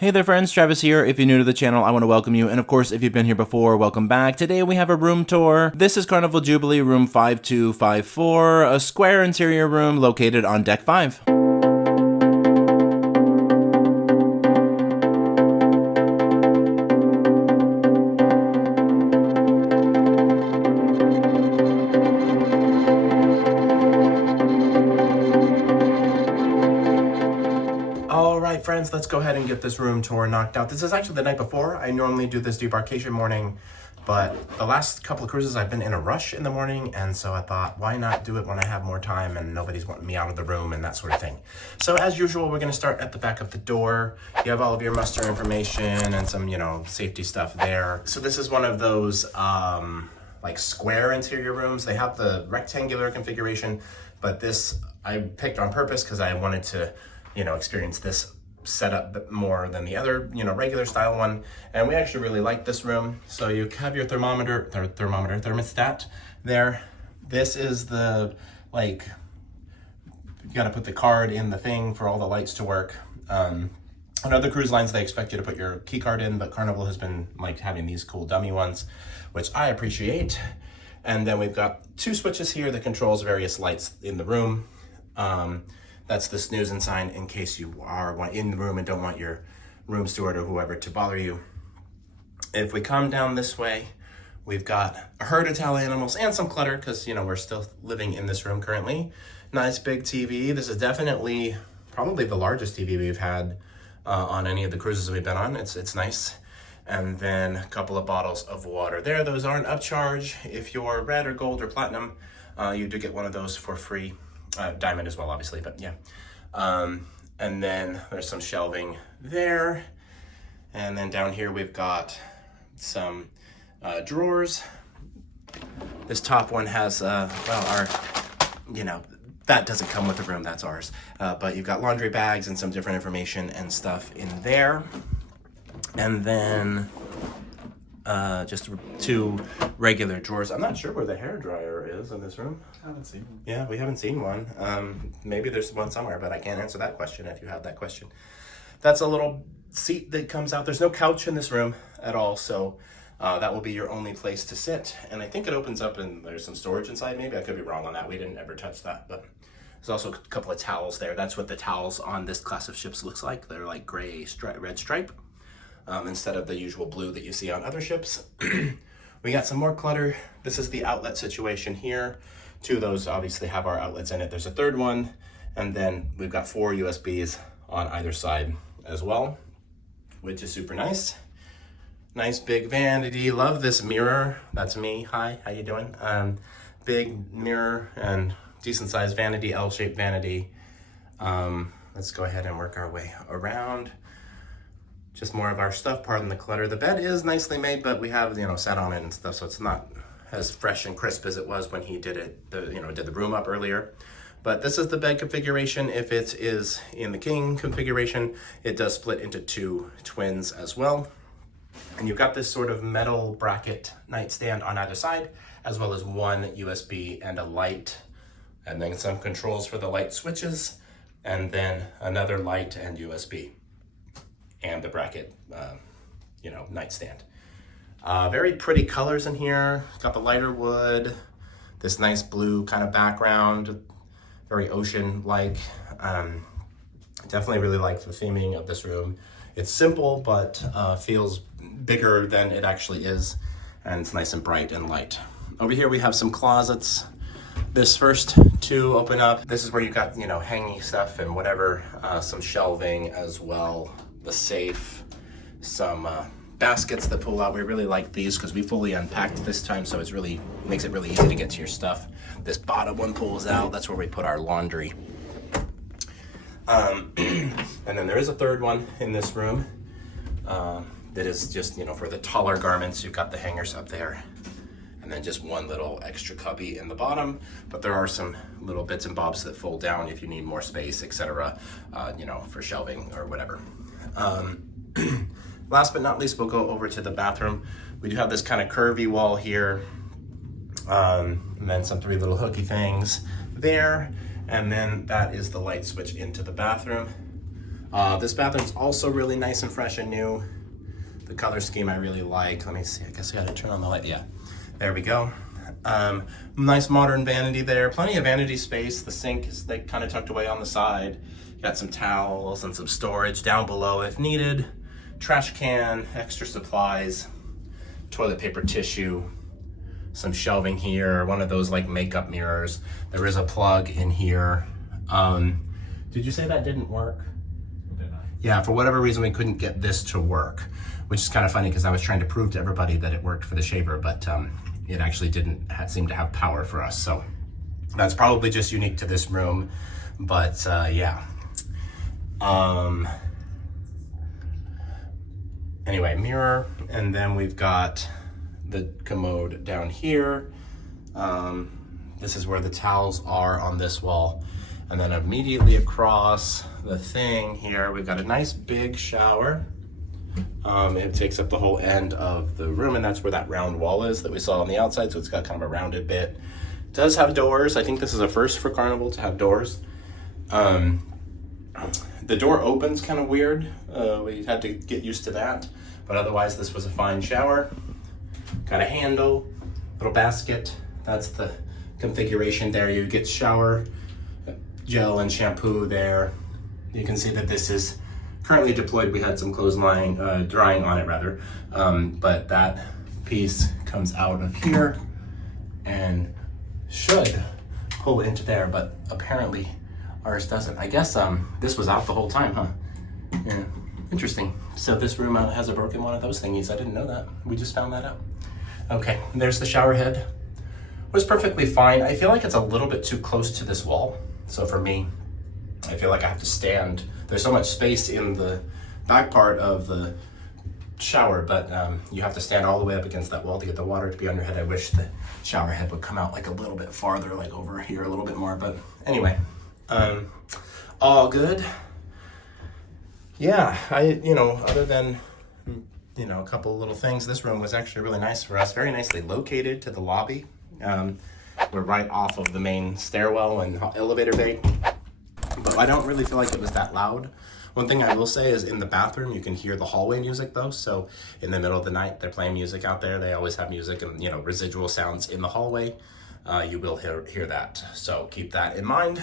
Hey there friends, Travis here. If you're new to the channel, I want to welcome you, and of course, if you've been here before, welcome back. Today we have a room tour. This is Carnival Jubilee room 5254, a square interior room located on deck 5. Alright friends, let's go ahead and get this room tour knocked out. This is actually the night before. I normally do this debarkation morning, but the last couple of cruises I've been in a rush in the morning, and so I thought, why not do it when I have more time and nobody's wanting me out of the room and that sort of thing. So as usual, we're going to start at the back of the door. You have all of your muster information and some, safety stuff there. So this is one of those like square interior rooms. They have the rectangular configuration, but this I picked on purpose because I wanted to experience this setup more than the other, regular style one. And we actually really like this room. So you have your thermostat there. This is the, you gotta put the card in the thing for all the lights to work. On other cruise lines, they expect you to put your key card in, but Carnival has been having these cool dummy ones, which I appreciate. And then we've got two switches here that controls various lights in the room. That's the snoozing sign in case you are in the room and don't want your room steward or whoever to bother you. If we come down this way, we've got a herd of tall animals and some clutter because, we're still living in this room currently. Nice big TV. This is definitely probably the largest TV we've had on any of the cruises we've been on. It's nice. And then a couple of bottles of water there. Those aren't upcharge. If you're red or gold or platinum, you do get one of those for free. Diamond as well, obviously, but yeah. And then there's some shelving there. And then down here we've got some drawers. This top one has, that doesn't come with the room, that's ours. But you've got laundry bags and some different information and stuff in there. And then just two regular drawers. I'm not sure where the hairdryer is in this room. I haven't seen one. Yeah, we haven't seen one. Maybe there's one somewhere, but I can't answer that question if you have that question. That's a little seat that comes out. There's no couch in this room at all, so that will be your only place to sit. And I think it opens up and there's some storage inside. Maybe I could be wrong on that. We didn't ever touch that, but there's also a couple of towels there. That's what the towels on this class of ships looks like. They're like gray red stripe. Instead of the usual blue that you see on other ships. We got some more clutter. This is the outlet situation here. Two of those obviously have our outlets in it. There's a third one, and then we've got 4 USBs on either side as well, which is super nice. Nice big vanity. Love this mirror. That's me. Hi, how you doing? Big mirror and decent sized vanity, L-shaped vanity. Let's go ahead and work our way around. Just more of our stuff, pardon the clutter. The bed is nicely made, but we have, sat on it and stuff, so it's not as fresh and crisp as it was when he did it, did the room up earlier. But this is the bed configuration. If it is in the king configuration, it does split into 2 twins as well. And you've got this sort of metal bracket nightstand on either side, as well as 1 USB and a light, and then some controls for the light switches, and then another light and USB. And the bracket, nightstand. Very pretty colors in here. Got the lighter wood, this nice blue kind of background, very ocean-like. Definitely really like the theming of this room. It's simple, but feels bigger than it actually is, and it's nice and bright and light. Over here we have some closets. This first 2 open up. This is where you got, hanging stuff and whatever, some shelving as well. The safe, some baskets that pull out. We really like these because we fully unpacked this time, so it's really makes it really easy to get to your stuff. This bottom one pulls out. That's where we put our laundry. And then there is a third one in this room that is just, for the taller garments. You've got the hangers up there, and then just one little extra cubby in the bottom. But there are some little bits and bobs that fold down if you need more space, etc. For shelving or whatever. Last but not least, we'll go over to the bathroom. We do have this kind of curvy wall here, and then some 3 little hooky things there, and then that is the light switch into the bathroom. This bathroom's also really nice and fresh and new. The color scheme I really like. Let me see, I guess I gotta turn on the light. Yeah, there we go. Nice modern vanity there. Plenty of vanity space. The sink is like kind of tucked away on the side. Got some towels and some storage down below if needed. Trash can, extra supplies, toilet paper, tissue, some shelving here, one of those like makeup mirrors. There is a plug in here. Did you say that didn't work? Yeah, for whatever reason we couldn't get this to work, which is kind of funny because I was trying to prove to everybody that it worked for the shaver, but it actually didn't seem to have power for us. So that's probably just unique to this room, but yeah. Anyway, mirror, and then we've got the commode down here. This is where the towels are on this wall. And then immediately across the thing here, we've got a nice big shower. It takes up the whole end of the room, and that's where that round wall is that we saw on the outside, so it's got kind of a rounded bit. It does have doors. I think this is a first for Carnival to have doors. The door opens kind of weird. We had to get used to that, but otherwise this was a fine shower. Got a handle, little basket. That's the configuration there. You get shower gel and shampoo there. You can see that this is currently deployed. We had some clothesline drying on it rather, but that piece comes out of here and should pull into there, but apparently ours doesn't. I guess this was out the whole time, huh? Yeah, interesting. So this room has a broken one of those thingies. I didn't know that. We just found that out. Okay, there's the shower head. Was perfectly fine. I feel like it's a little bit too close to this wall. So for me, I feel like I have to stand. There's so much space in the back part of the shower, but you have to stand all the way up against that wall to get the water to be on your head. I wish the shower head would come out like a little bit farther, like over here a little bit more, but anyway, all good. Yeah, other than, a couple of little things, this room was actually really nice for us, very nicely located to the lobby. We're right off of the main stairwell and elevator bay, but I don't really feel like it was that loud. One thing I will say is in the bathroom, you can hear the hallway music though. So in the middle of the night, they're playing music out there. They always have music and, residual sounds in the hallway. You will hear that. So keep that in mind.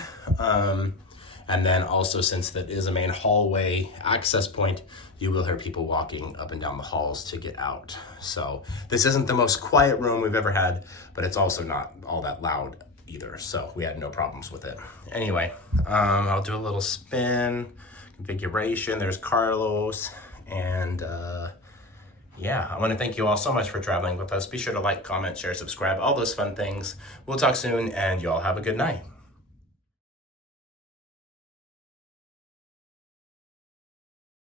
And then also, since that is a main hallway access point, you will hear people walking up and down the halls to get out. So this isn't the most quiet room we've ever had, but it's also not all that loud either. So we had no problems with it. Anyway, I'll do a little spin, configuration. There's Carlos. And yeah, I want to thank you all so much for traveling with us. Be sure to like, comment, share, subscribe, all those fun things. We'll talk soon, and you all have a good night.